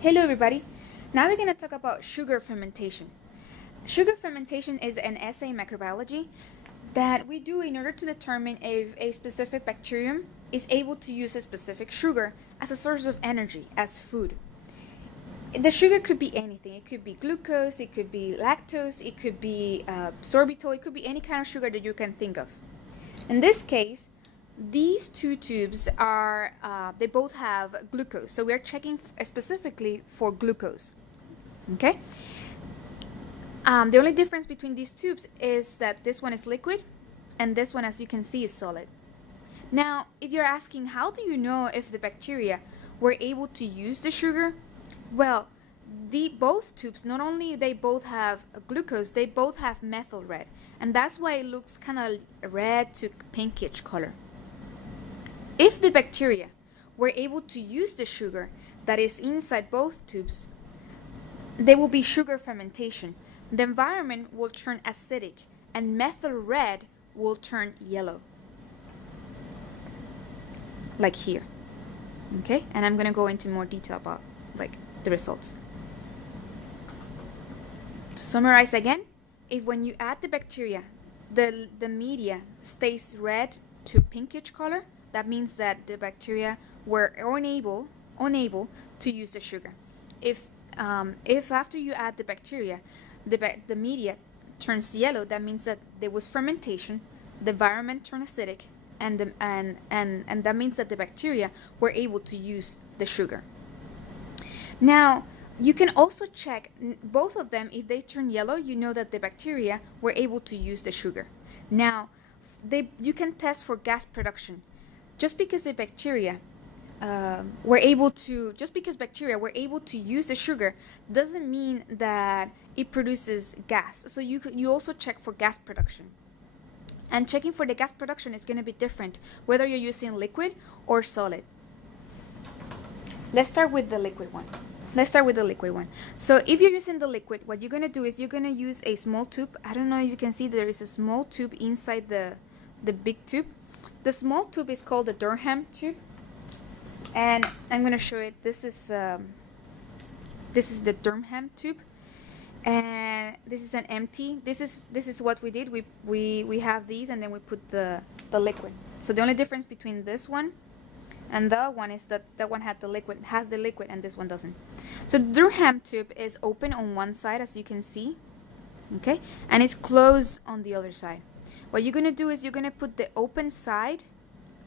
Hello everybody. Now we're going to talk about sugar fermentation. Sugar fermentation is an assay in microbiology that we do in order to determine if a specific bacterium is able to use a specific sugar as a source of energy, as food. The sugar could be anything. It could be glucose, it could be lactose, it could be sorbitol, it could be any kind of sugar that you can think of. In this case, these two tubes are, they both have glucose. So we're checking specifically for glucose, okay? The only difference between these tubes is that this one is liquid and this one, as you can see, is solid. Now, if you're asking, how do you know if the bacteria were able to use the sugar? Well, both tubes, not only they both have glucose, they both have methyl red. And that's why it looks kind of red to pinkish color. If the bacteria were able to use the sugar that is inside both tubes, there will be sugar fermentation. The environment will turn acidic and methyl red will turn yellow. Like here. Okay? And I'm going to go into more detail about the results. To summarize again, if when you add the bacteria, the media stays red to pinkish color, that means that the bacteria were unable to use the sugar. If after you add the bacteria, the media turns yellow, that means that there was fermentation, the environment turned acidic, and that means that the bacteria were able to use the sugar. Now, you can also check both of them. If they turn yellow, you know that the bacteria were able to use the sugar. Now, you can test for gas production. Just because the bacteria were able to use the sugar doesn't mean that it produces gas. So you also check for gas production. And checking for the gas production is going to be different whether you're using liquid or solid. Let's start with the liquid one. So if you're using the liquid, what you're going to do is you're going to use a small tube. I don't know if you can see there is a small tube inside the big tube. The small tube is called the Durham tube, and I'm going to show it. This is the Durham tube, and this is an empty. This is what we did. We have these, and then we put the liquid. So the only difference between this one and the one is that one has the liquid, and this one doesn't. So the Durham tube is open on one side, as you can see, okay, and it's closed on the other side. What you're going to do is you're going to put the open side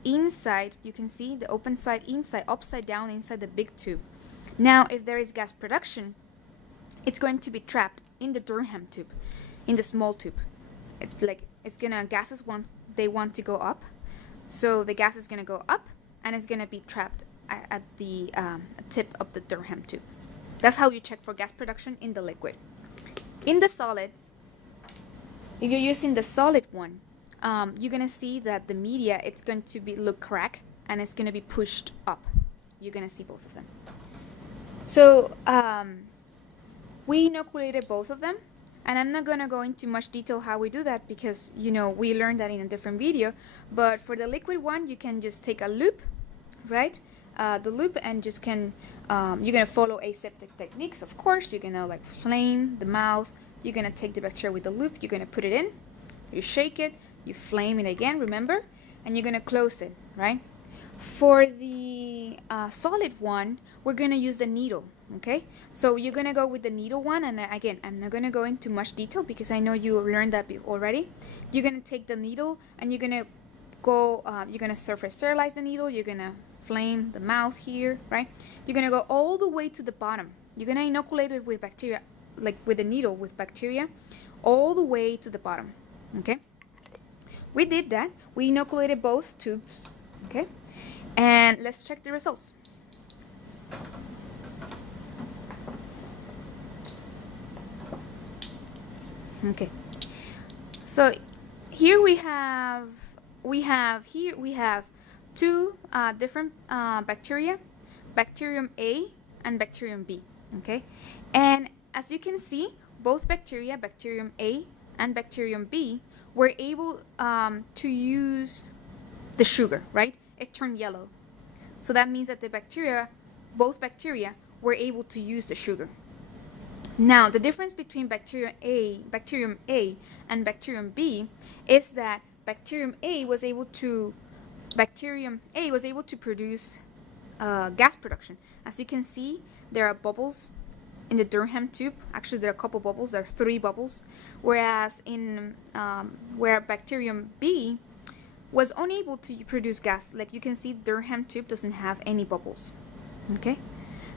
inside. You can see the open side inside, upside down inside the big tube. Now, if there is gas production, it's going to be trapped in the Durham tube, in the small tube. Gases want to go up, so the gas is going to go up, and it's going to be trapped at the tip of the Durham tube. That's how you check for gas production in the liquid. In the solid, if you're using the solid one, you're going to see that the media, it's going to look cracked, and it's going to be pushed up. You're going to see both of them. So we inoculated both of them, and I'm not going to go into much detail how we do that because, we learned that in a different video. But for the liquid one, you can just take a loop, right? The loop, and just you're going to follow aseptic techniques, of course. You're going to flame the mouth. You're going to take the bacteria with the loop, you're going to put it in, you shake it, you flame it again, remember, and you're going to close it, right? For the solid one, we're going to use the needle, okay? So you're going to go with the needle one, and again, I'm not going to go into much detail because I know you learned that already. You're going to take the needle, and you're going to go, you're going to surface sterilize the needle, you're going to flame the mouth here, right? You're going to go all the way to the bottom. You're going to inoculate it with bacteria, with a needle with bacteria, all the way to the bottom, okay? We did that. We inoculated both tubes, okay? And let's check the results. Okay. So here we have two different bacteria, bacterium A and bacterium B, okay? And as you can see, both bacteria, bacterium A and bacterium B, were able to use the sugar, right? It turned yellow. So that means that both bacteria were able to use the sugar. Now, the difference between bacterium A and bacterium B is that bacterium A was able to produce gas production. As you can see, there are bubbles in the Durham tube. Actually, there are a couple bubbles. There are 3 bubbles. Whereas in where bacterium B was unable to produce gas, like you can see, Durham tube doesn't have any bubbles. Okay,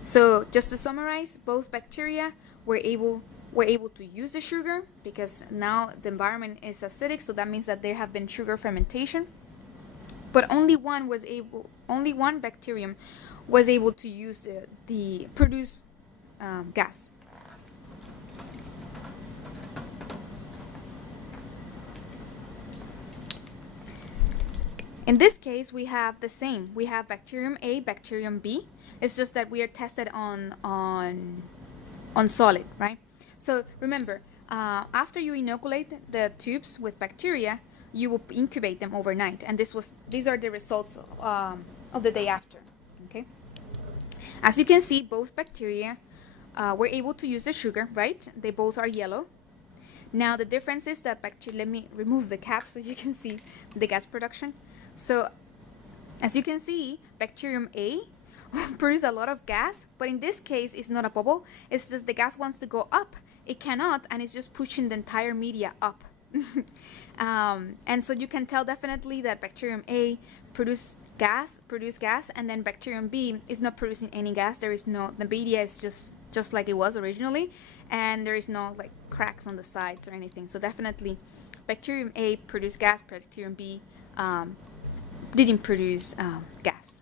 so just to summarize, both bacteria were able to use the sugar because now the environment is acidic, so that means that there have been sugar fermentation. But only one bacterium was able to use the produce gas. In this case, we have the same. We have bacterium A, bacterium B. It's just that we are tested on solid, right? So remember, after you inoculate the tubes with bacteria, you will incubate them overnight, and these are the results of the day after. Okay. As you can see, both bacteria were able to use the sugar, right? They both are yellow. Now the difference is that let me remove the cap so you can see the gas production. So as you can see, bacterium A produce a lot of gas, but in this case it's not a bubble, it's just the gas wants to go up, it cannot, and it's just pushing the entire media up. And so you can tell definitely that bacterium A produce gas, and then bacterium B is not producing any gas. There is no, the media is just like it was originally, and there is no like cracks on the sides or anything. So definitely bacterium A produced gas, bacterium B didn't produce gas.